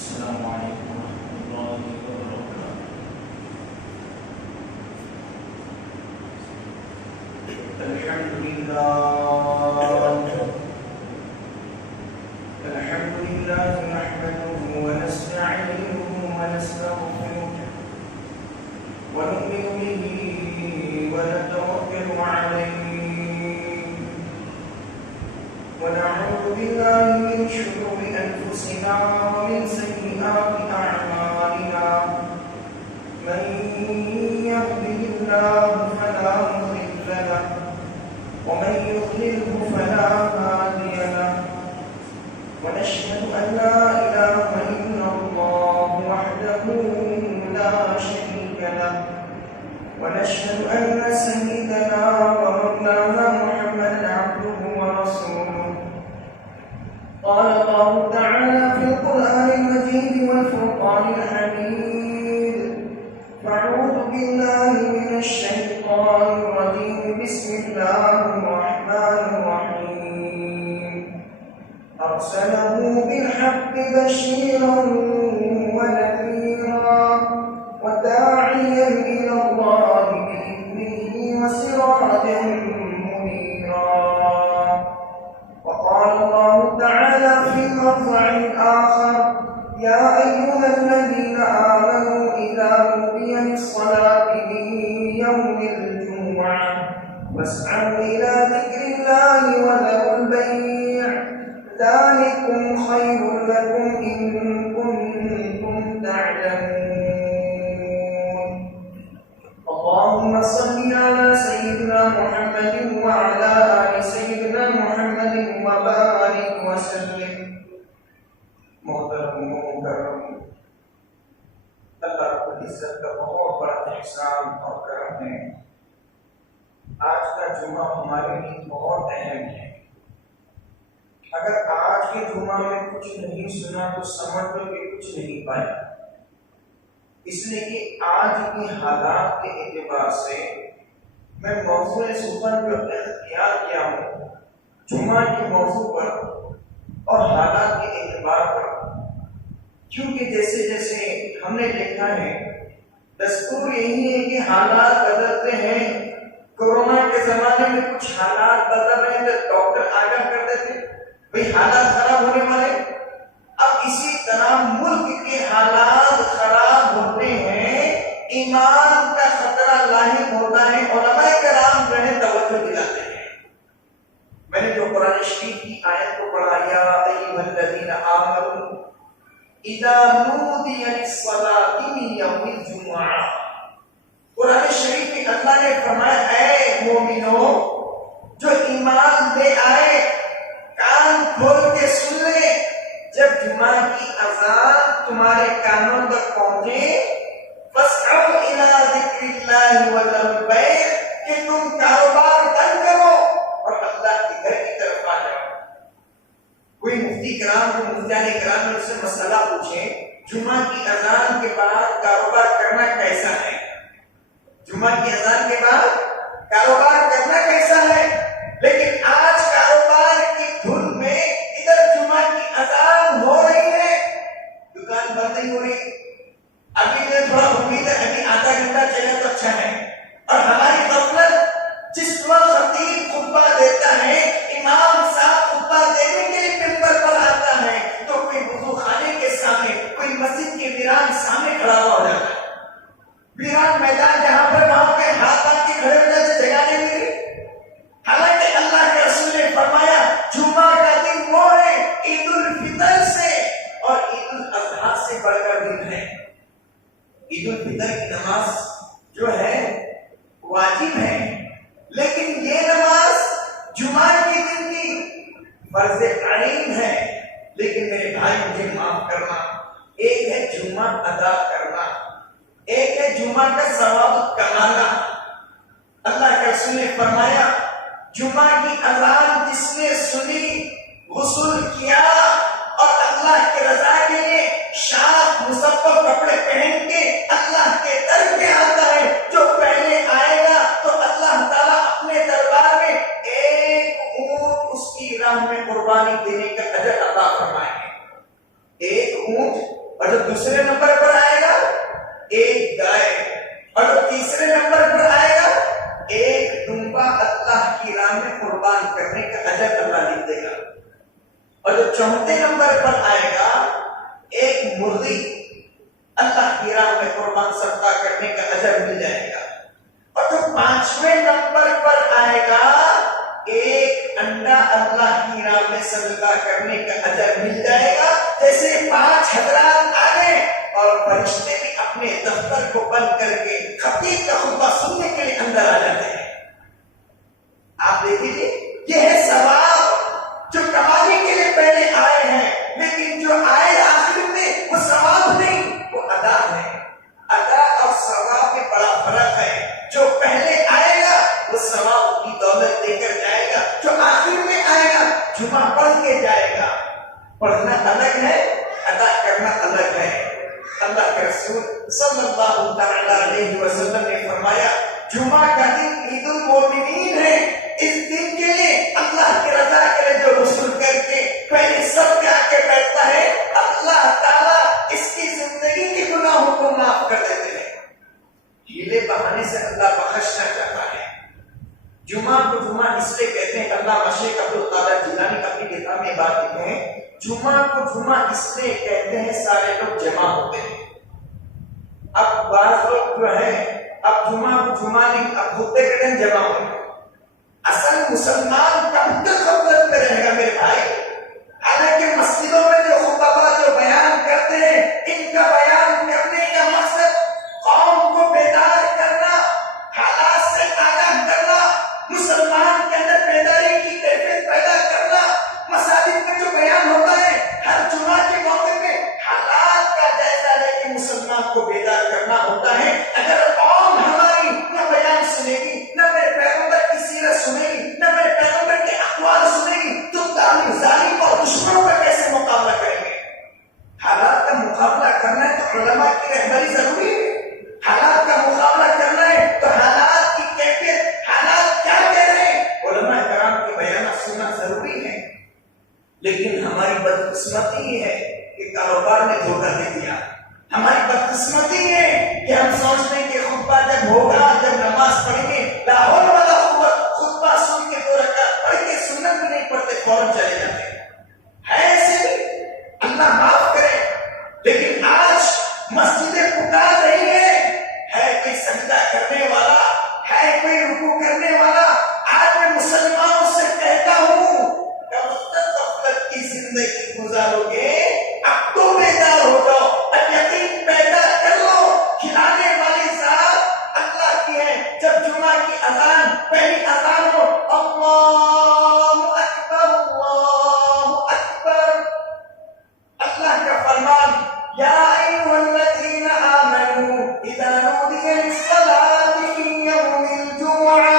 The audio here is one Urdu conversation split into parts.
السلام علیکم ورحمۃ اللہ وبرکاتہ۔ الحمد لله نحمده ونستعينه ونستغفره ونؤمن به ونتوكل عليه ونعوذ بالله من شرور أنفسنا ومن سيئات أعمالنا، من يهده الله فلا مضل له ومن يضلله فلا هادي له، ونشهد أن لا إله إلا الله وحده لا شريك له، ونشهد أن سيدنا ومولانا محمدا عبده ورسوله. قال الله تعالى في القرآن المجيد والفرقان الحميد: أعوذ بالله من الشيطان الرجيم، بسم الله الرحمن الرحيم. أرسله بالحق بشيرا ونذيرا وداعيا إلى الله بإذنه وسراجا منيرا. وقال الله تعالى في موضع آخر: يا أيها الذين آمنوا إذا نودي للصلاة من يوم الجمعة فاسعوا إلى ذكر الله وذروا البيع، ذلكم خير لكم إن كنتم تعلمون. اللهم صل على سيدنا محمد وعلى آل سيدنا محمد وبارك وسلم. محترم و مکرم، اللہ رب العزت کا بہت بڑا احسان اور کرم ہے، آج کا جمعہ ہمارے لیے بہت اہم ہے۔ اگر آج کے جمعہ میں کچھ نہیں سنا تو سمجھ لو کہ کچھ نہیں پایا، اس لیے کہ آج کی حالات کے اعتبار سے میں موضوع صبح جو اختیار کیا ہوں جمعہ کے موضوع پر اور حالات کے اعتبار پر، کیونکہ جیسے جیسے ہم نے دیکھا ہے دستور یہی ہے کہ حالات بدلتے ہیں۔ کورونا کے زمانے میں کچھ حالات بدل رہے ہیں تو ڈاکٹر آگاہ کر دیتے بھئی حالات خراب ہونے والے۔ اب اسی طرح ملک کے حالات خراب ہوتے ہیں، ایمان کا خطرہ لاحق ہوتا ہے، علماء کرام جو ہے توجہ دلاتے ہیں۔ میں نے جو قرآن شریف کی آیت کو پڑھا، یا ایھا الذین آمنوا اذا نودی للصلاۃ من یوم الجمعہ، قرآن شریف میں اللہ نے فرمایا اے مومنو جو ایمان لے آئے، کان کھول کے سن لے، جب جمعہ کی اذان تمہارے کانوں تک پہنچے، فاسعوا الی ذکر اللہ وذروا البیع، کہ تم کاروبار بند کرو اور اللہ کے گھر کی طرف آ جاؤ۔ کوئی مفتی کرام کو مفتیان کرام نے اس سے مسئلہ پوچھے جمعہ کی اذان کے بعد کاروبار کرنا کیسا ہے، جمعہ کی اذان کے بعد کاروبار کرنا کیسا ہے؟ لیکن آج کاروبار کی دھن میں ادھر جمعہ کی اذان ہو رہی ہے، دکان بند نہیں ہو رہی، ابھی میں تھوڑا امید ہے ابھی آدھا گھنٹہ چلے تو اچھا ہے، اور ہماری غفلت جس وقت خطیب خطبہ دیتا ہے، امام صاحب خطبہ دینے کے لیے ممبر پر آتا ہے تو کوئی وضو خانے کے سامنے، کوئی مسجد کے ویران سامنے کھڑا ہوا ہو جاتا ہے، ویران میدان جہاں پر وہاں پہ ہاتھ باندھ کے کھڑے ہو جاتے، جگہ نہیں ملی۔ حالانکہ اللہ کے رسول نے فرمایا جمعہ کا دن وہ ہے عید الفطر سے اور عید الاضحیٰ سے بڑھ کر دن ہے۔ عید الفطر کی نماز جو ہے واجب ہے، لیکن یہ نماز جمعہ کے دن کی فرض عین ہے۔ لیکن میرے بھائی مجھے معاف کرنا، ایک ہے جمعہ ادا کرنا، ایک ہے جمعہ کا ثواب کمانا۔ اللہ کے رسول نے فرمایا جمعہ کی اذان جس نے سنی، غسل کیا اور اللہ کے رضا کے لیے شاف مصفف کپڑے پہن کے اللہ کے در پہ آتا ہے، جو پہلے آئے گا تو اللہ تعالیٰ اپنے دربار میں ایک اونٹ اس کی راہ میں قربانی دینے کا اجر عطا فرمائیں گے۔ ایک اونٹ اور جو دوسرے نمبر پر آئے گا ایک گائے، اور جو تیسرے نمبر پر آئے گا ایک ڈومبا اللہ کی راہ میں قربان کرنے کا اجر اللہ لکھ دے گا، اور جو چوتھے نمبر پر آئے گا ایک مرغی اللہ کی راہ میں قربان صدقہ کرنے کا اجر مل جائے گا، اور جو پانچویں نمبر پر آئے گا ایک انڈا اللہ کی راہ میں صدقہ کرنے کا اجر مل جائے گا۔ جیسے 5 حضرات آگے اور فرشتے بھی اپنے دفتر کو بند کر کے خطیب کا خطبہ سننے کے لیے اندر آ جاتے ہیں۔ آپ دیکھیے یہ ہے ثواب جو کمانے کے لیے پہلے آئے ہیں، لیکن جو آئے آخر میں وہ ثواب نہیں، وہ ادا ہے۔ ادا اور ثواب میں بڑا فرق ہے۔ جو پہلے آئے گا وہ ثواب کی دولت لے کر جائے گا، جو آخر میں آئے گا جمعہ پڑھ کے جائے گا۔ پڑھنا الگ ہے، ادا کرنا الگ ہے۔ اللہ کے رسول صلی اللہ تعالی علیہ وسلم نے فرمایا جمعہ کا دن عید المومنین ہے، اس دن کے لیے اللہ کی رضا کے لیے جو غسل کر کے پہلے سب کے آ کے بیٹھتا ہے اللہ تعالیٰ اس کی زندگی کے گناہوں کو معاف کر دیتے ہیں۔ ہیلے بہانے سے اللہ بخشنا چاہتا ہے۔ جمعہ کو جمعہ اس لیے کہتے ہیں، اللہ شیخ عبد القادر جیلانی اپنی کتاب میں بات لکھتے ہیں جمعہ کو جمعہ اس لیے کہتے ہیں سارے لوگ جمع ہوتے ہیں۔ اب بعض لوگ جو ہے اب جمعہ کو جمعہ نہیں، اب خطبے کے دن جمع ہوئے۔ اصل مسلمان کب تک غفلت میں رہے گا میرے بھائی؟ حالانکہ مسجدوں میں جو خطبہ جو بیان کرتے ہیں ان کا بیان کرنے کا مقصد قوم کو بیدار کرنا، حالات سے آگاہ کرنا، مسلمان کے اندر بیداری کی کیفیت پیدا کرنا۔ مساجد میں جو بیان ہوتا ہے ہر جمعہ کے موقع پہ حالات کا جائزہ لے کے مسلمان کو بیدار کرنا ہوتا ہے۔ اگر قوم ہماری نہ بیان سنے گی، نہ میرے پیغمبر کی سیرت سنے گی، نہ میرے پیغمبر کے اقوال سنے گی، تو ظالم اور دشمنوں کا کیسے مقابلہ کریں گے؟ حالات کا مقابلہ کرنا ہے تو علماء کی رہبری ضروری ہے۔ حالات کا مقابلہ کرنا ہے تو حالات کی کیفیت، حالات کیا کہہ رہے ہیں، علماء کرام کے بیانات سننا ضروری ہے۔ لیکن ہماری بدقسمتی یہ ہے کہ کاروبار نے دھوکہ دے دیا۔ ہماری بدقسمتی ہے کہ ہم سوچتے ہیں کہ خطبہ جب ہوگا، جب نماز پڑھیں گے، لاہور والا خطبہ سن کے 2 رکعت پڑھ کے سنت بھی نہیں پڑھتے، فوراً چلے جاتے ہیں۔ ہے ایسے بھی، اللہ معاف کرے، لیکن آج مسجدیں پکار رہی ہے کوئی سجدہ کرنے والا، ہے کوئی رکوع کرنے والا۔ آج میں مسلمانوں سے کہتا ہوں کب تک غفلت کی زندگی گزارو گے؟ اب تو بیدار ہو جاؤ، اب یقین پیدا کر لو، کھلانے والی ذات اللہ کی ہے۔ جب جمعہ کی اذان، پہلی اذان ہو اللہ اکبر اللہ اکبر، اللہ کا فرمان یا ایھا الذین آمنوا اذا نودی للصلاۃ من یوم الجمعہ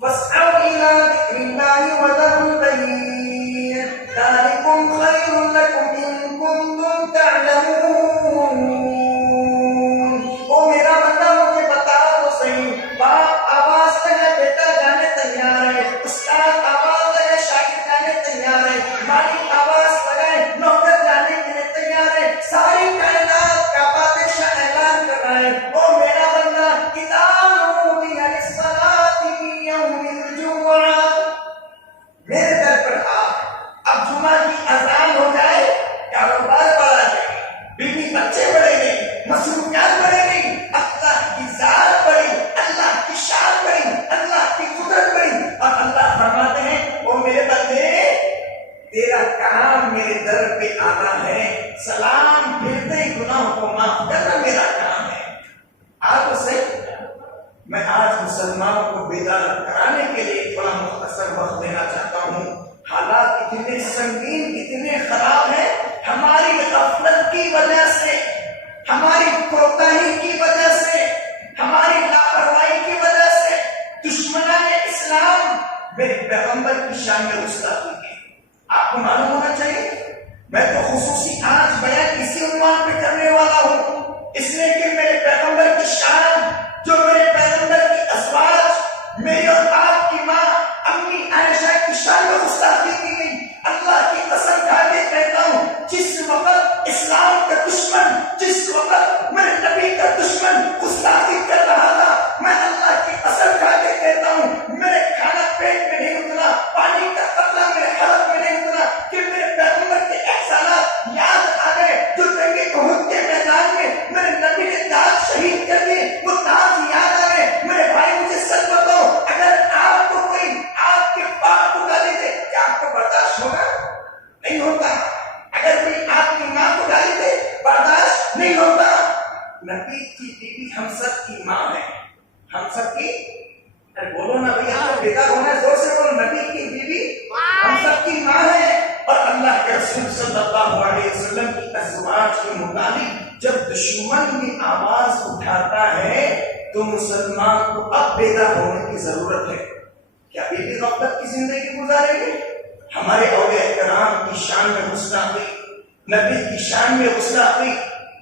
فاسعوا الی ذکر اللہ وذروا البیع ذلکم خیر لکم ان کنتم تعلمون۔ او میرا بندہ مجھے بتا تو صحیح، باپ آواز لگا بیٹا جانے تیار ہے، استاد آواز لگا شاگرد جانے تیار ہے، مالک آواز لگائے نوکر جانے کے لیے تیار ہے، ساری کائنات کا بادشاہ اعلان کر رہا ہے او میرا بندہ اذا نودی للصلاۃ من یوم الجمعہ، میرے در پر آ۔ اب جمعہ کی اذان ہو جائے، کاروبار بڑھا جائے، بیوی بچے بڑھیں گے، مصروفیات بڑھیں گی، اللہ کی ذات بڑھی، اللہ کی شان بڑھی، اللہ کی قدرت بڑھی، اور اللہ فرماتے ہیں او میرے بندے تیرا کام میرے در پہ آنا ہے، سلام پھرتے ہی گناہوں کو معاف کرنا میرا کام ہے۔ آپ سے میں آج مسلمانوں کو بیدار کرانے کے لیے تھوڑا مختصر وقت دینا چاہتا ہوں۔ حالات اتنے سنگین، اتنے خراب ہیں، ہماری غفلت کی وجہ سے، ہماری کوتاہی کی وجہ سے، ہماری لاپرواہی کی وجہ سے دشمنان اسلام میرے پیغمبر کی شان میں گستاخی کی۔ آپ کو معلوم ہونا چاہیے میں تو خصوصی آج بیان اسی عنوان پہ کرنے والا ہوں، اس لیے کہ میرے پیغمبر کی شان، جو میرے پیغمبر کی ازواج، میری اور آپ کی ماں امی عائشہ کی شان میں گستاخی کی گئی۔ اللہ کی قسم کھا کے کہتا ہوں جس وقت اسلام ہم سب کی ماں ہے، ہم سب کی، ارے بولو نا بھائی، آپ بیدار ہونا ہے، زور سے بولو، نبی کی بیوی ہم سب کی ماں ہے۔ اور اللہ کے رسول صلی اللہ علیہ وسلم کی ازواج کے مطابق جب دشمن بھی آواز اٹھاتا ہے تو مسلمان کو اب بیدار ہونے کی ضرورت ہے۔ کیا بیوی غفلت کی زندگی گزارے گی؟ ہمارے اولیاء کرام کی شان میں گستاخی، نبی کی شان میں گستاخی،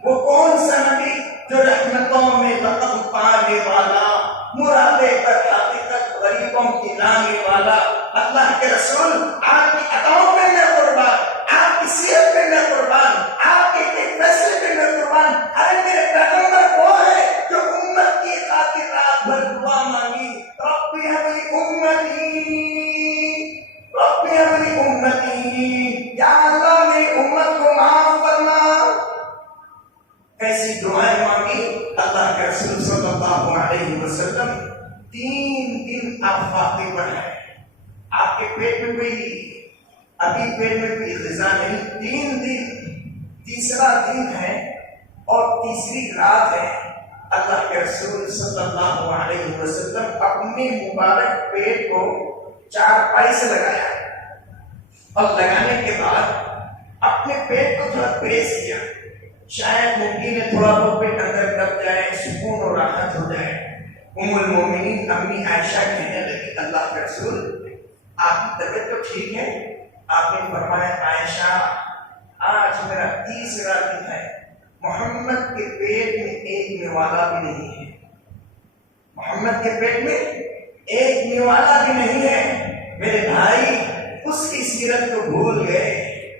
وہ کون سا نبی جو رحمتوں میں لقب پانے والا، مرادے پر حقیقت غریبوں کی لانے والا، اللہ کے رسول آپ کی عطاؤں پہ میں قربان، آپ کی سیرت پہ میں قربان، آپ کے فیصلے پہ میں قربان۔ ارے میرے پیغمبر وہ ہے جو امت کی خاطر رات بھر دعا مانگی، رب ہمیں امتی، رب ہمیں امتی، یا اللہ میری امت کو معاف کرنا۔ ایسی دعائیں مانگی اللہ کے رسول صلی اللہ علیہ وسلم۔ 3 دن آپ فاقے پر ہیں، آپ کے پیٹ میں کوئی، ابھی پیٹ میں کوئی غذا نہیں، 3 دن، تیسرا دن ہے اور تیسری رات ہے۔ اللہ کے رسول صلی اللہ علیہ وسلم اپنے مبارک پیٹ کو چارپائی سے لگایا اور لگانے کے بعد اپنے پیٹ کو تھوڑا پریس کیا، شاید ممکن ہے تھوڑا بہت پیٹ اندر دب جائے، سکون اور راحت ہو جائے۔ ام المومنین امی عائشہ کہنے لگی اللہ کے رسول آپ کی طبیعت تو ٹھیک ہے؟ آپ نے فرمایا عائشہ آج میرا تیسرا دن ہے، محمد کے پیٹ میں ایک نوالا بھی نہیں ہے، محمد کے پیٹ میں ایک نوالا بھی نہیں ہے۔ میرے بھائی اس کی سیرت کو بھول گئے،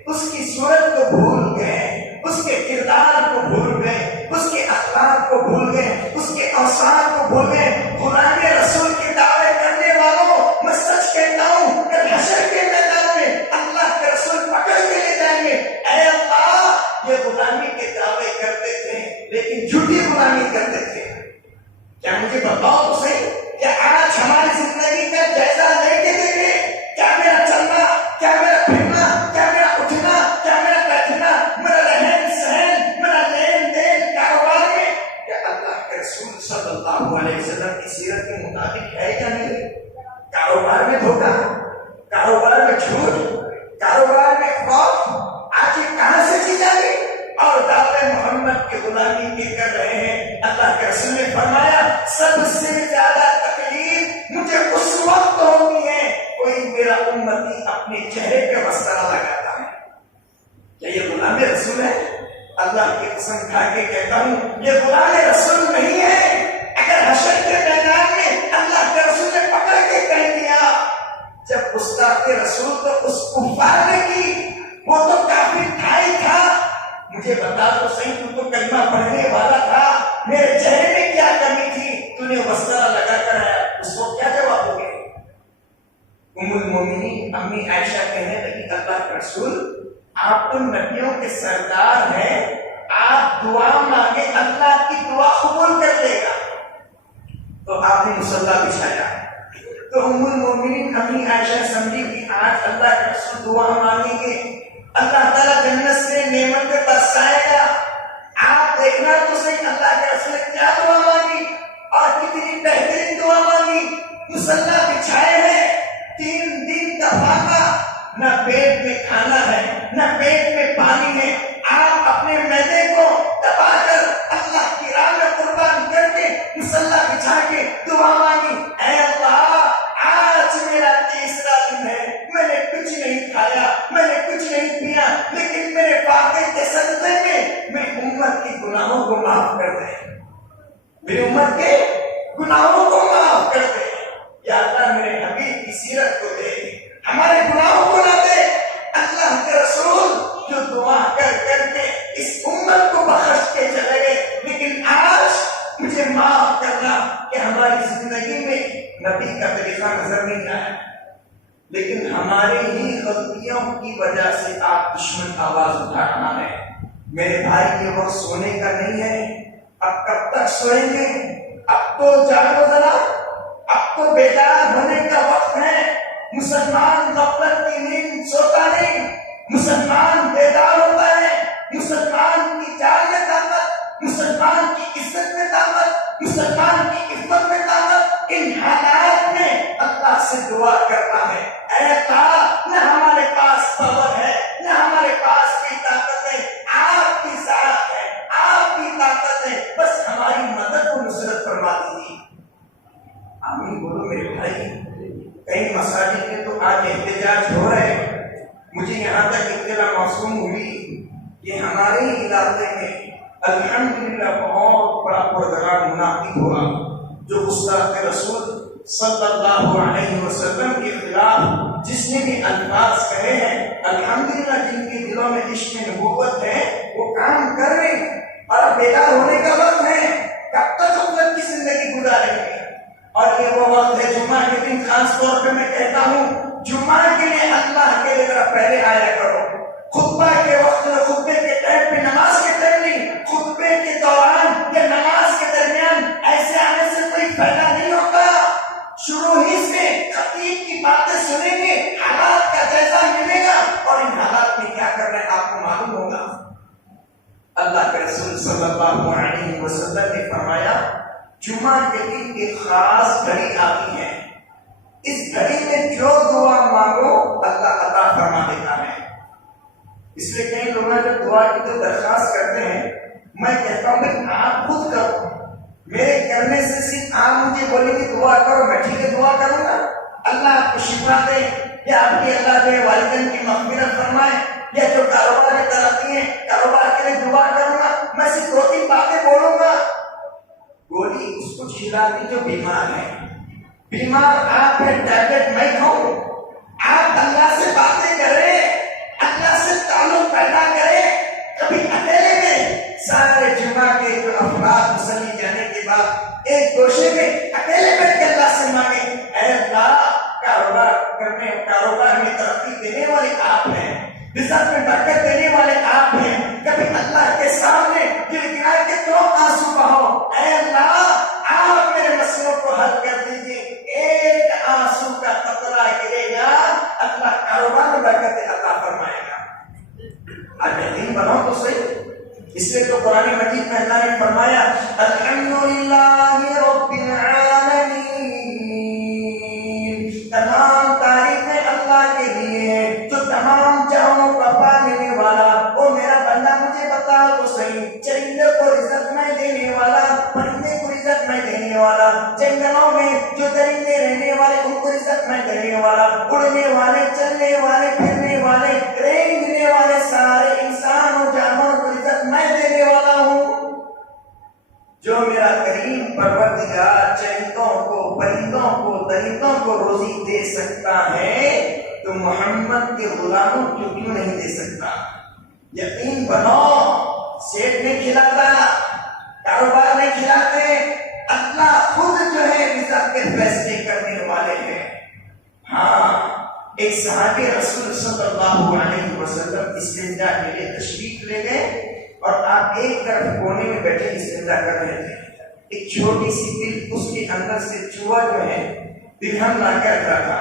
اس کی صورت کو بھول گئے، اس کے کردار کو بھول گئے، اس کے اخلاق کو بھول گئے، اس کے اوصاف کو بھول گئے۔ غلام رسول کے دعوے کرنے والوں، میں سچ کہتا ہوں کل حشر کے میدان میں اللہ کے رسول پکڑ کے لے جائیں گے، اے اللہ یہ غلامی کے دعوے کرتے تھے لیکن جھوٹی غلامی کرتے تھے۔ کیا مجھے بتاؤ تو صحیح، کیا آج ہماری زندگی کا جائزہ لے کے دیکھیں، کیا میرا چلنا، کیا میرا پھرنا، کیا میرا اٹھنا، کیا میرا بیٹھنا، میرا رہن سہن، میرا لین دین کاروبار میں، کیا اللہ کے رسول صلی اللہ علیہ وسلم کی سیرت کے مطابق ہے یا نہیں؟ کاروبار میں دھوکہ، کاروبار میں جھوٹ، کاروبار میں فراڈ، آج یہ کہاں سے چیز آ گئی؟ اور دعوے محمد کی غلامی کے کر رہے ہیں۔ اللہ کے رسول نے فرمایا سب سے زیادہ تکلیف مجھے اس وقت ہوتی ہے کوئی میرا امتی اپنے چہرے پہ مسکرا لگاتا ہے۔ کیا یہ غلام رسول ہے؟ اللہ کی قسم کھا کے کہتا ہوں یہ غلام رسول نہیں ہے۔ اگر حشر کے میدان میں اللہ کے رسول نے پکڑ کے کہہ دیا، جب گستاخ رسول تو اس کفار نے کی، وہ تو کافر تھا ہی تھا، مجھے بتا تو صحیح، تو کلمہ پڑھنے والا تھا، میرے چہرے میں کیا کمی تھی تو نے مسکرا لگا کر آیا، اس کو کیا جواب دو گے؟ ام المومنین امی عائشہ کہنے لگی اللہ کے رسول آپ تو نبیوں کے سردار ہیں، آپ دعا مانگے اللہ کی دعا قبول کر لے گا۔ تو آپ نے مصلی بچھایا، تو ام المومنین امی عائشہ سمجھی کہ آج اللہ کے رسول دعا مانگیں گے، اللہ تعالیٰ جنت سے نعمت پہ برسائے گا۔ آپ دیکھنا تو صحیح اللہ کے رسول نے کیا دعا مانگی اور کتنی بہترین دعا مانگی۔ مصلی بچھائے ہیں، 3 دن کا فاقہ، نہ پیٹ میں کھانا ہے نہ پیٹ میں پانی ہے، آپ اپنے معدے کو دبا کر اللہ کی راہ میں قربان کر کے مصلی بچھا کے دعا مانگی، اے اللہ آج میرا تیسرا دن ہے، میں نے کچھ نہیں کھایا، میں نے کچھ نہیں پیا، لیکن میرے فاقے کے صدقے میں میری امت کی گناہوں کو معاف کر دے، میری امت کے گناہوں کو معاف کر دے، یا اللہ میرے حبیب کی سیرت کو دے، ہمارے گناہوں کو نہ دے۔ اللہ کے رسول جو دعا کر کر کے اس امت کو بخش کے چلے گئے، لیکن آج مجھے معاف کرنا کہ ہماری زندگی میں نبی کا طریقہ نظر نہیں آیا، لیکن ہمارے ہی غلطیوں کی وجہ سے آپ دشمن آواز اٹھا رہا ہے۔ میرے بھائی یہ وقت سونے کا نہیں ہے، اب کب تک سوئیں گے؟ اب تو جاگو ذرا، اب تو بیدار ہونے کا وقت ہے۔ مسلمان غفلت کی نیند سوتا نہیں، مسلمان بیدار ہوتا ہے، مسلمان کی جان میں طاقت، مسلمان کی عزت میں طاقت، مساجد میں تو آج احتجاج ہو رہے ہیں۔ مجھے یہاں تک اطلاع موصول ہوئی کہ ہمارے علاقے میں الحمدللہ بہت بڑا پروگرام منعقد ہوا جو گستاخ رسول صلی اللہ علیہ وسلم کے خلاف جس نے بھی الفاظ کہے ہیں، الحمدللہ جن کے دلوں میں عشق نبوت ہے وہ کام کر رہے ہیں اور بیدار ہونے کا وقت ہے۔ کب تک امت کی زندگی گزاریں گے؟ اور یہ وہ وقت ہے جمعہ کے دن، خاص طور پہ میں کہتا ہوں جمعہ کے لیے اللہ کے لیے ذرا پہلے آیا کرو۔ خطبہ کے وقت میں، خطبے کے ٹائم پہ، نماز کے ٹائم نہیں، خطبے کے دوران یا نماز کے درمیان ایسے آنے سے کوئی فائدہ نہیں ہوتا۔ شروع ہی سے خطیب کی باتیں سنیں گے، حالات کا جائزہ ملے گا اور ان حالات میں کیا کرنا ہے آپ کو معلوم ہوگا۔ اللہ کے رسول صلی اللہ علیہ وسلم نے فرمایا جمعہ کے دن ایک خاص گھڑی آتی ہے، اس گھڑی میں جو دعا مانگو اللہ عطا فرما دیتا ہے۔ اس لیے کئی لوگ جب دعا کی تو درخواست کرتے ہیں، میں کہتا ہوں کہ آپ خود کرو، میرے کرنے سے صرف آپ مجھے بولیں کہ دعا کرو، میں ٹھیک ہے دعا کروں گا، اللہ آپ کو شفا دے یا آپ کی اللہ کے والدین کی مغفرت فرمائے یا جو کاروبار میں ترقی ہے کاروبار کے لیے دعا کروں گا، میں صرف 2-3 باتیں بولوں گا۔ گولی اس کو کھلا دی جو بیمار ہے، بیمار آپ ہے، ٹیبلٹ میں کھاؤں، آپ اللہ سے باتیں کریں، اللہ سے تعلق پیدا کریں۔ کبھی اکیلے میں سارے جمعہ کے جو افراد مسلی جانے کے بعد ایک گوشے میں اکیلے بیٹھ کے اللہ سے مانگے، اے اللہ کاروبار میں ترقی دینے والے آپ ہیں، رزق میں برکت دینے والے آپ ہیں۔ کبھی اللہ کے سامنے دل گرا کے تو آنسو بہاؤ، اے اللہ آپ میرے مسئلوں کو حل کر دیجیے۔ ایک آنسو کا قطرہ گرے گا، اللہ کاروبار میں برکت عطا فرمائے گا۔ آج یقین بناؤ تو صحیح۔ اس لیے تو قرآن مجید میں اللہ نے فرمایا الحمدللہ رب العالمین، تمام تعریفیں اللہ کے لیے ہیں جو تمام جہانوں کا پالنے والا۔ او میرا بندہ مجھے بتا تو صحیح، چرندے کو رزق میں دینے والا، پرندے کو رزق میں دینے والا، جنگلوں میں جو درندے رہنے والے ان کو رزق میں دینے والا، اڑنے والے، چلنے والے، پھرنے والے، رینگنے والے سارے انسان اور جانوروں کو رزق میں دینے والا ہوں۔ جو میرا کریم پروردگار چرندوں کو، پرندوں کو، درندوں کو روزی دے سکتا ہے تو محمد کے غلاموں کو کیوں نہیں دے سکتا؟ یقین بنو، سیٹ نہیں کھلاتا، کاروبار نہیں کھلاتے، اللہ خود جو ہے رزق کے فیصلے کرنے والے ہیں۔ ہاں، ایک صحابی رسول صلی اللہ علیہ وسلم استنجا کے لیے تشریف لے گئے اور آپ ایک طرف کونے میں بیٹھے استنجا کر رہے تھے۔ ایک چھوٹی سی بل، اس کے اندر سے چوہا جو ہے درہم لا کے رکھا تھا،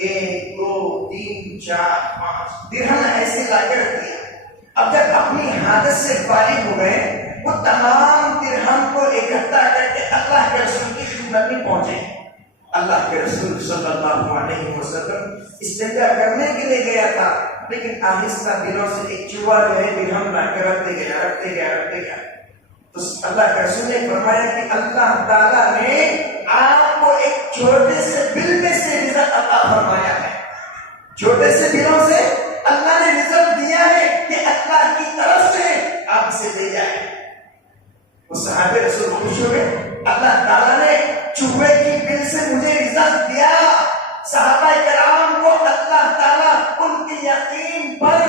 1 2 3 4 5 درہم ایسے لا کے رکھ دیا۔ اب جب اپنی حادث سے فارغ ہو گئے، وہ تمام درہم کو اکٹھا کر کے اللہ کے رسول کی خدمت میں پہنچے۔ اللہ کے رسول صلی اللہ علیہ وسلم استنجا کرنے کے لیے گیا تھا، لیکن آہستہ دلوں سے ایک چوہا جو ہے درہم لا کے رکھتے گیا۔ تو اللہ کے رسول نے فرمایا کہ اللہ تعالیٰ نے آپ کو ایک چھوٹے سے بل میں سے رزق عطا فرمایا ہے، چھوٹے سے بلوں سے اللہ نے رزق دیا ہے کہ اللہ کی طرف سے آپ سے دے جائے۔ وہ صحابہ رسول خوش ہوئے، اللہ تعالیٰ نے چوہے کی بل سے مجھے رزق دیا۔ صحابہ کرام کو اللہ تعالیٰ ان کے یقین پر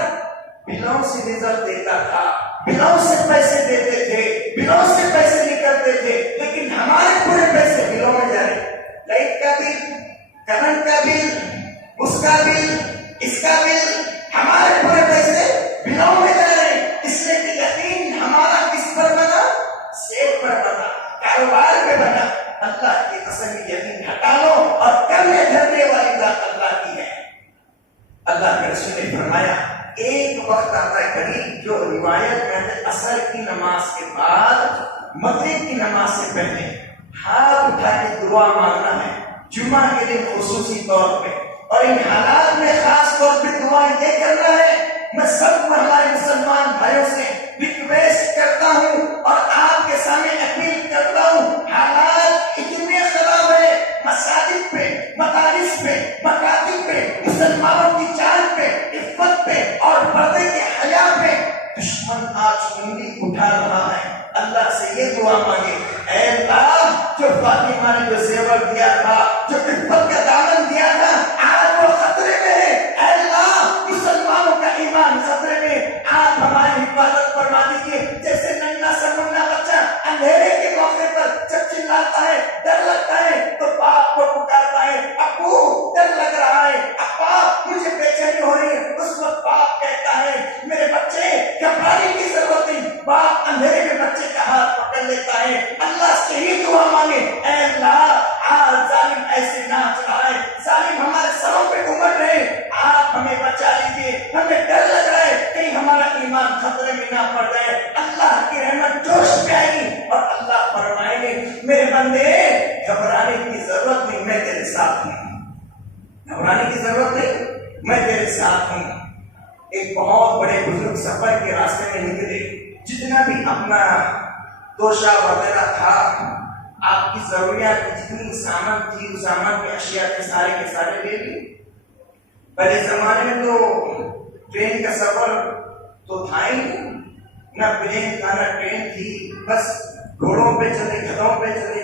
بلوں سے رزق دیتا تھا، بلوں سے پیسے دیتے تھے، بلوں سے پیسے نکلتے تھے، لیکن ہمارے پورے پیسے بلوں میں جا رہے، لائٹ کا بل، کرنٹ کا بل، اس کا بل، اس کا بل، ہمارے پورے پیسے بلوں میں جا رہے۔ اس لیے کہ یقین ہمارا کس پر بنا؟ سیٹ پر بنا، کاروبار پہ بنا۔ اللہ کی قسم یقین ہٹا لو اور کرنے دھرنے والی ذات اللہ کی ہے۔ اللہ کے رسول نے فرمایا ایک وقت آتا ہے قریب جو روایت میں ہے عصر کی نماز کے بعد، مغرب کی نماز سے پہلے ہاتھ اٹھا کے دعا مانگنا ہے جمعہ کے دن خصوصی طور پہ، اور ان حالات میں خاص طور پہ دعا یہ کرنا ہے۔ میں سب ہمارے مسلمان بھائیوں سے ریکویسٹ کرتا ہوں اور آپ کے سامنے اپیل کرتا ہوں، حالات اتنے خراب ہے، مساجد پہ، مدارس پہ، آج انگلی اٹھا رہا ہے، اللہ سے یہ دعا مانگے، اے اللہ جو فاطمہ نے جو زیور دیا تھا، جو عفت کا دامن دیا تھا، آج وہ خطرے میں ہے، اے اللہ مسلمانوں کا ایمان خطرے میں، آپ ہماری حفاظت فرما دیجیے۔ جیسے ننھا سا منا بچہ اندھیرے کے موقع پر جب چلاتا ہے، ڈر لگتا ہے تو باپ کو پکارتا ہے، ابو ڈر لگ رہا ہے، ابا مجھے بے چینی ہو رہی ہے، اس وقت باپ کہتا ہے میرے بچے گھبرانے کی ضرورت نہیں، باپ اندھیرے میں بچے کا ہاتھ پکڑ لیتا ہے۔ اللہ سے ہی دعا مانگے، اے اللہ آج ظالم ایسے ناچ رہا ہے، ظالم ہمارے سروں پہ گھوم رہے ہیں، آپ ہمیں بچا لیجیے، ہمیں ڈر لگ رہا ہے کہیں ہمارا ایمان خطرے میں نہ پڑ جائے۔ اللہ کی رحمت جوش میں آئے گی اور اللہ فرمائیں گے میرے بندے گھبرانے کی ضرورت نہیں، میں تیرے ساتھ ہوں، گھبرانے کی ضرورت نہیں، میں تیرے ساتھ ہوں۔ ایک بہت بڑے بزرگ سفر کے راستے میں نکلے، جتنا بھی اپنا توشہ وغیرہ تھا، آپ کی ضروریات کی جتنی سامان تھی، اس سامان کی اشیاء کے سارے لے لی۔ پہلے زمانے میں تو ٹرین کا سفر تو تھا ہی نہیں، نہ پلین تھا نہ ٹرین تھی، بس گھوڑوں پہ چلے، گدھوں پہ چلے،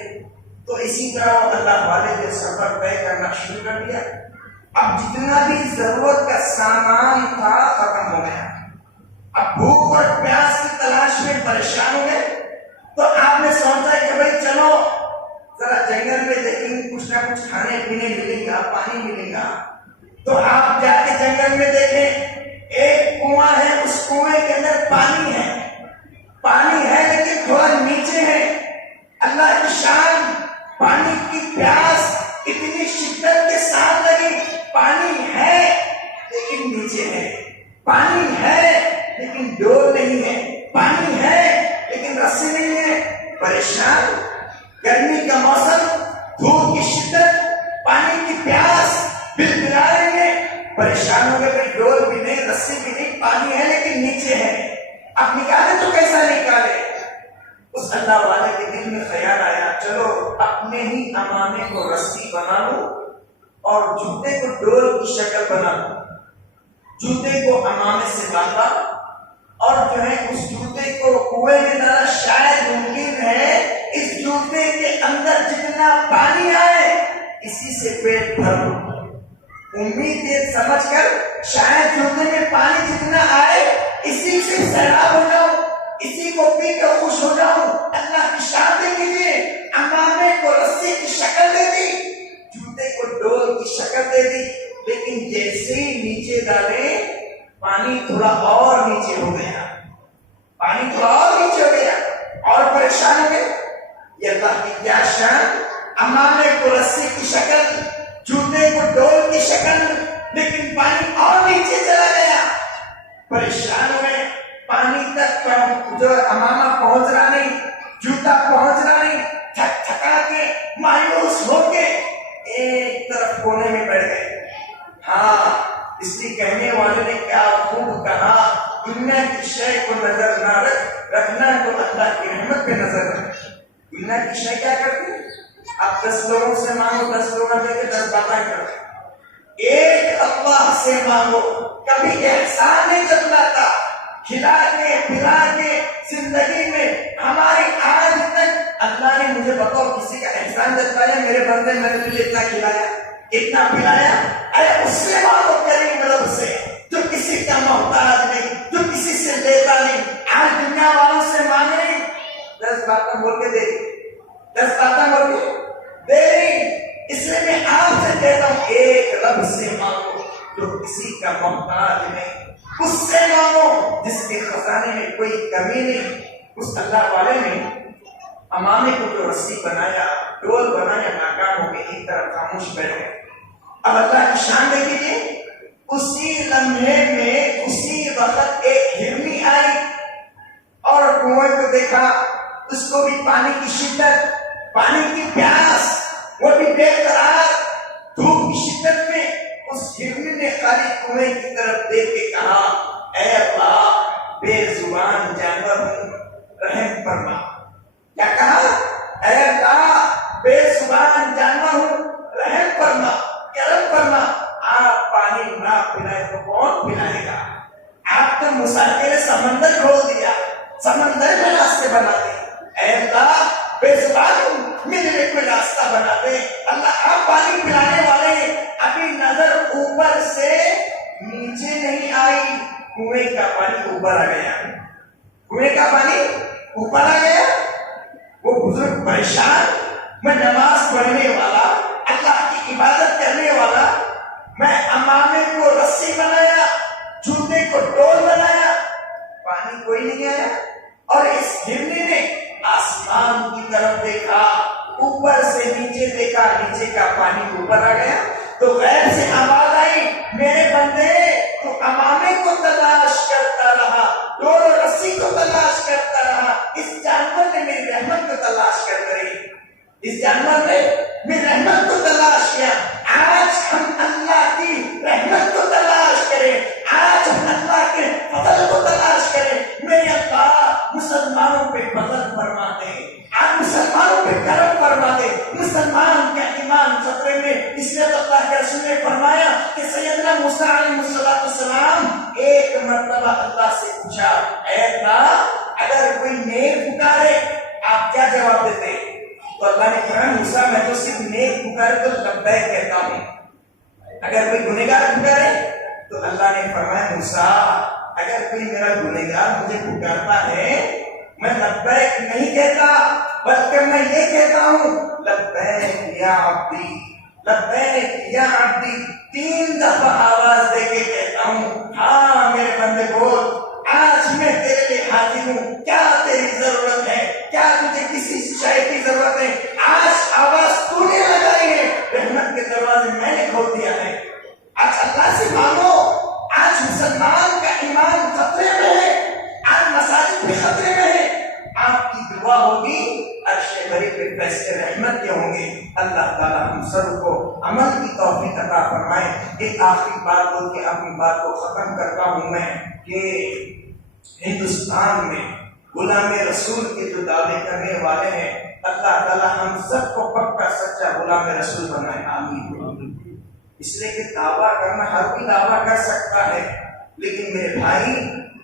تو اسی طرح اللہ والے نے سفر طے کرنا شروع کر دیا۔ اب جتنا بھی ضرورت کا سامان تھا ختم ہو گیا، اب بھوک اور پیاس کی تلاش میں پریشان ہو گئے، تو آپ نے سوچا کہ بھائی چلو ذرا جنگل میں دیکھیں کچھ نہ کچھ کھانے پینے ملے گا، پانی ملے گا، تو آپ جا کے جنگل میں دیکھیں ایک کنواں ہے، اس کنویں کے اندر پانی ہے لیکن تھوڑا نیچے ہے۔ اللہ کی شان، پانی کی پیاس اتنی شدت کے ساتھ لگی، پانی ہے لیکن نیچے ہے، پانی ہے لیکن ڈول نہیں ہے، پانی ہے لیکن رسی نہیں ہے، پریشان، گرمی کا موسم، دھوپ کی شدت، پانی کی پیاس، بلبلا رہے ہیں، پریشان ہو گئے، کوئی ڈول بھی نہیں، رسی بھی نہیں، پانی ہے لیکن نیچے ہے، اب نکالے تو کیسا نکالے؟ اس اللہ والے کے دل میں خیال آیا چلو اپنے ہی امامے کو رسی بنا لو اور جوتے کو ڈول کی شکل بنا لو، جوتے کو امامے سے باندھا اور جو ہے اس جوتے کو کنویں میں ڈالا، شاید ممکن ہے اس جوتے کے اندر جتنا پانی آئے اسی سے پیٹ بھر لو، امید یہ سمجھ کر شاید جوتے میں پانی جتنا آئے اسی سے سیراب ہو جاؤ، اسی کو پی کر خوش ہو جاؤ۔ اللہ کی شان دیکھیے، امامے کو رسی کی شکل دے دی، جوتے کو ڈول کی شکل دے دی، لیکن جیسے ہی نیچے ڈالے پانی تھوڑا اور نیچے ہو گیا، پانی تھوڑا اور نیچے ہو گیا اور پریشان ہو گئے۔ یہ اللہ کی کیا شان، امامے کو رسی کی شکل، جوتے کو ڈول کی شکل، لیکن پانی اور نیچے چلا گیا، پریشان ہوئے، پانی تک جو امامہ پہنچ رہا نہیں، جوتا پہنچ رہا نہیں، تھک تھکا کے مایوس ہو کے ایک طرف کونے میں بیٹھ گئے۔ ہاں اس لیے کہنے والے نے کیا خوب کہا، دنیا کی شے کو نظر نہ رکھنا تو اللہ کی رحمت پہ نظر رکھ۔ دنیا کی شے کیا کرتی ہے؟ آپ 10 لوگوں سے مانگو، 10 لوگوں دے کے 10 باتیں کرو، ایک اللہ سے مانگو، کبھی احسان نہیں جتلاتا، کھلا کے پلا کے زندگی میں ہماری آج تک اللہ نے مجھے بتاؤ کسی کا احسان جتلایا؟ میرے بندے میں نے تجھے اتنا کھلایا، اتنا پلایا، ارے اس سے مانگو کریم رب سے جو کسی کا محتاج نہیں، جو کسی سے لیتا نہیں۔ آج دنیا والوں سے مانگے نہیں، 10 باتیں بول کے دے، 10 باتیں بول کے دے نہیں، اس لیے میں آپ سے کہتا ہوں ایک رب سے مانگو جو کسی کا محتاج نہیں، اس سے مانگو جس کے خزانے میں کوئی کمی نہیں۔ اس اللہ والے نے امامے کو جو رسی بنایا، ڈول بنایا، ناکام ہو کے ایک طرف خاموش بیٹھ گئے۔ اب اللہ کی شان دیکھیے، اسی لمحے میں اسی وقت ایک ہرنی آئی اور کنویں کو دیکھا، اس کو بھی پانی کی شدت، پانی کی پیاس، وہ بھی بے قرار، دھوپ کی شدت میں اس ہرنی نے خالی کنویں کی طرف دیکھ کے کہا، اے اللہ بے زبان جانور ہوں، رحم فرما۔ کیا کہا؟ اے اللہ بے زبان جانور ہوں، رحم فرما، کرم فرما۔ آپ پانی نہ پلائے تو کون پلائے گا؟ آپ نے مسافر سمندر کھول دیا، سمندر میں راستے بنا دے. اے اللہ بے زبان ہوں, میرے لیے کوئی راستہ بنا دے. اللہ آپ پانی پلانے والے, ابھی نظر اوپر سے نیچے نہیں آئی, کنویں کا پانی اوپر آ گیا, کنویں کا پانی اوپر آ گیا. وہ بزرگ پریشان, میں نماز پڑھنے والا, اللہ کی عبادت کرنے والا, میں امامے کو رسی بنایا, جوتے کو ڈول بنایا, پانی کوئی نہیں آیا. اور اس ہرنی نے آسمان کی طرف دیکھا, اوپر سے نیچے دیکھا, نیچے کا پانی اوپر آ گیا. تو غیر سے آواز آئی, میرے بندے تو امامے کو تلاش کرتا رہا, ڈول اور رسی کو تلاش کرتا رہا, اس جانور نے میری رحمت کو تلاش کر کری, اس جانور نے میری رحمت کو تلاش کیا. آج ہم اللہ کی رحمت کو تلاش کریں, آج ہم اللہ کے فضل کو تلاش کریں. میرے اللہ مسلمانوں پہ فضل فرما دے, آج مسلمانوں پہ کرم فرما دے. مسلمان کا ایمان خطرے میں, اس لیے اللہ کے رسول نے فرمایا کہ سیدنا موسیٰ علیہ السلام ایک مرتبہ اللہ سے پوچھا, اے اللہ اگر کوئی نیک پکارے آپ کیا جواب دیتے؟ تو اللہ نے کہا موسیٰ میں تو صرف نیک پکارے تو لبیک کہتا ہوں, اگر کوئی گنہگار پکارے تو اللہ نے فرمایا موسیٰ اگر کوئی میرا گنہگار مجھے پکارتا ہے میں لبیک نہیں کہتا, بلکہ میں یہ کہتا ہوں لبیک یا عبدی, لبیک یا عبدی, 3 دفعہ آواز دے کے کہتا ہوں ہاں میرے بندے بول, آج میں تیرے لیے حاضر ہوں, کیا تیری ضرورت ہے, کیا تجھے کسی شے کی ضرورت ہے؟ آج آواز تو نے لگائی ہے, رحمت کے دروازے میں نے کھول دیا ہے. آج اللہ سے مانگو. آج مسلمان کا ایمان خطرے میں ہے, آج مساجد بھی خطرے میں ہے. آپ کی دعا ہوگی, عرش بری پہ فیصلے رحمت کے ہوں گے. اللہ تعالیٰ ہم سب کو عمل کی توفیق عطا فرمائے. ایک آخری بات بول کے اپنی بات کو ختم کرتا ہوں میں کہ ہندوستان میں غلام رسول کے جو دعوے کرنے والے ہیں, اللہ تعالیٰ ہم سب کو پکا سچا غلام رسول بنائے, آمین. اس لیے کہ دعویٰ کرنا ہر کوئی دعویٰ کر سکتا ہے, لیکن میرے بھائی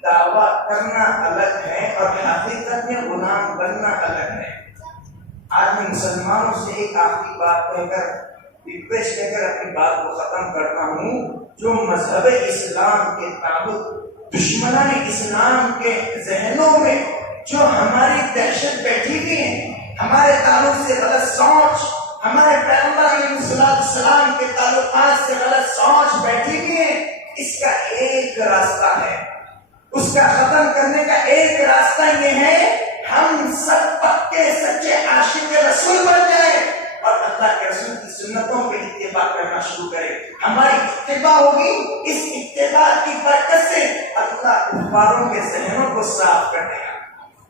دعویٰ کرنا الگ ہے اور حقیقت میں غلام بننا الگ ہے. آج میں مسلمانوں سے ایک آخری بات کہہ کر ریکویسٹ کہہ کر اپنی بات کو ختم کرتا ہوں. جو مذہب اسلام کے تعلق دشمنان اسلام کے ذہنوں میں جو ہماری دہشت بیٹھی ہوئی ہے, ہمارے تعلق سے غلط سوچ, ہمارے پیغمبر علیہ السلام کے تعلقات سے غلط سوچ بیٹھی ہوئی ہے, اس کا ایک راستہ ہے, اس کا ختم کرنے کا ایک راستہ یہ ہے ہم سب پکے سچے عاشق رسول بن جائیں اور اللہ کے رسول کی سنتوں پہ اتباع کرنا شروع کریں. ہماری اتباع ہوگی, اس اتباع کی برکت سے اللہ کفاروں کے ذہنوں کو صاف کر دے گا.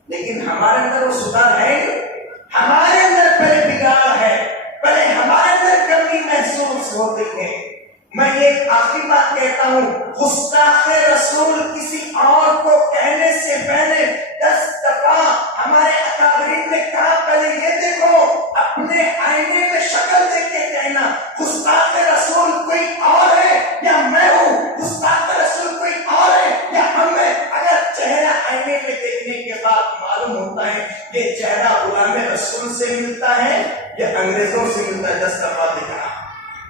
لیکن ہمارے اندر وہ سدھار ہے, ہمارے اندر پہلے بگاڑ ہے, پہلے ہمارے اندر کمی محسوس ہوتی ہے. میں یہ آخری بات کہتا ہوں, گستاخ رسول کسی اور کو کہنے سے پہلے 10 دفعہ ہمارے اکابرین نے کہا پہلے یہ دیکھو, اپنے آئینے میں شکل دیکھ کے کہنا گستاخ رسول کوئی اور ہے یا میں ہوں, گستاخ رسول کوئی اور ہے یا ہم ہیں. اگر چہرہ آئینے میں دیکھنے کے بعد معلوم ہوتا ہے یہ چہرہ غلام رسول سے ملتا ہے یا انگریزوں سے ملتا ہے, 10 دفعہ دکھا.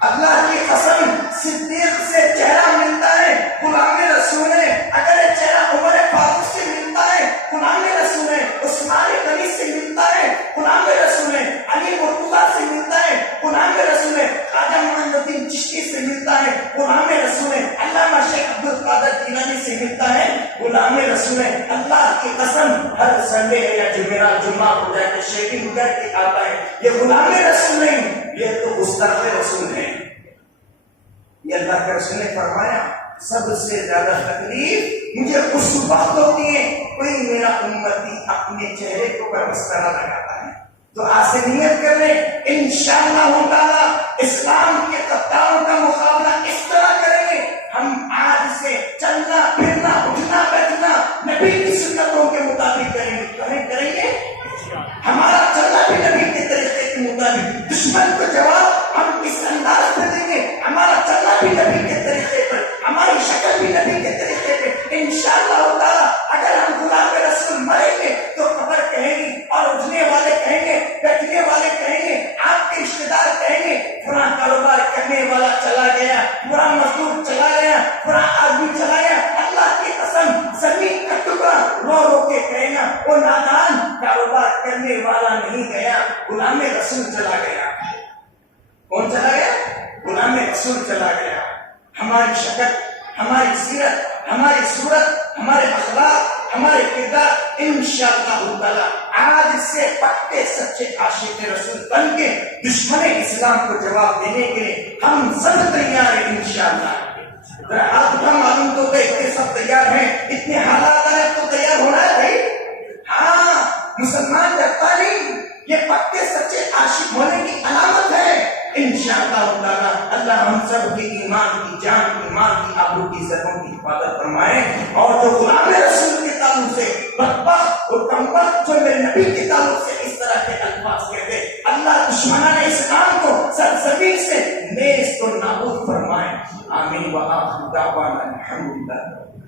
اللہ کی قسم صدیق سے چہرہ ملتا ہے, غلام رسول ہے. اگر یہ چہرہ عمر فاروق سے ملتا ہے, غلام رسول ہے. عثمان غنی سے ملتا ہے, غلام رسول ہے. علی مرتضیٰ سے ملتا ہے, غلام رسول ہے. خواجہ معین الدین چشتی سے ملتا ہے, غلام رسول ہے. علامہ شیخ عبد القادر جیلانی سے ملتا ہے, غلام رسول ہے. اللہ کی قسم ہر سنڈے یا جمعرات جمعہ کو جا کے شیخنگ کر کے آتا ہے, یہ غلام رسول نہیں, یہ تو گستاخ رسول ہے. یہ اللہ کے رسول نے فرمایا سب سے زیادہ تکلیف مجھے اس وقت ہوتی ہے کوئی میرا امتی اپنے چہرے کو پر مسکرا لگاتا ہے. تو آج سے نیت کر لیں انشاءاللہ تعالی اسلام کے قطاروں کا مقابلہ اس طرح کریں گے. ہم آج سے چلنا پھرنا اٹھنا بیٹھنا نبی کی سنتوں کے مطابق کریں گے. ہمارا چلنا بھی نبی کے طریقے کے مطابق, دشمن کو جواب ہم اس انداز سے دیں گے. ہمارا چلنا بھی نبی کے طریقے پر, ہماری شکل بھی نبی کے طریقے پہ. انشاءاللہ تعالی اگر ہم غلام رسول مرے نادان کاروبار کرنے والا نہیں گیا، غلام رسول چلا گیا۔ کون چلا گیا؟ غلام رسول چلا گیا۔ ہماری شکل، ہماری سیرت، ہماری صورت، ہمارے اخلاق، ہمارے کردار انشاءاللہ تعالی آج سے پکے سچے عاشق رسول بن کے دشمن اسلام کو جواب دینے کے لیے ہم سب تیار ہیں انشاءاللہ۔ ذرا ہاتھ اٹھا، معلوم تو کہ سب تیار ہیں، اتنے حالات آئے تو تیار ہونا ہے بھائی۔ ہاں، مسلمان ڈرتا نہیں، یہ پکے سچے عاشق ہونے کی علامت ہے۔ انشاءاللہ تعالی اللہ ہم سب کی ایمان کی، جان کی، مال کی، آبرو کی، عزتوں کی حفاظت فرمائے، اور جو غلام رسول کے تعلق سے بدبخت اور کمبخت جو میرے نبی کے تعلق سے اس طرح کے الفاظ کہتے، اللہ دشمنان اسلام کو سرزمین سے نیست و نابود فرمائے۔ آمین وآخر دعوانا الحمدللہ۔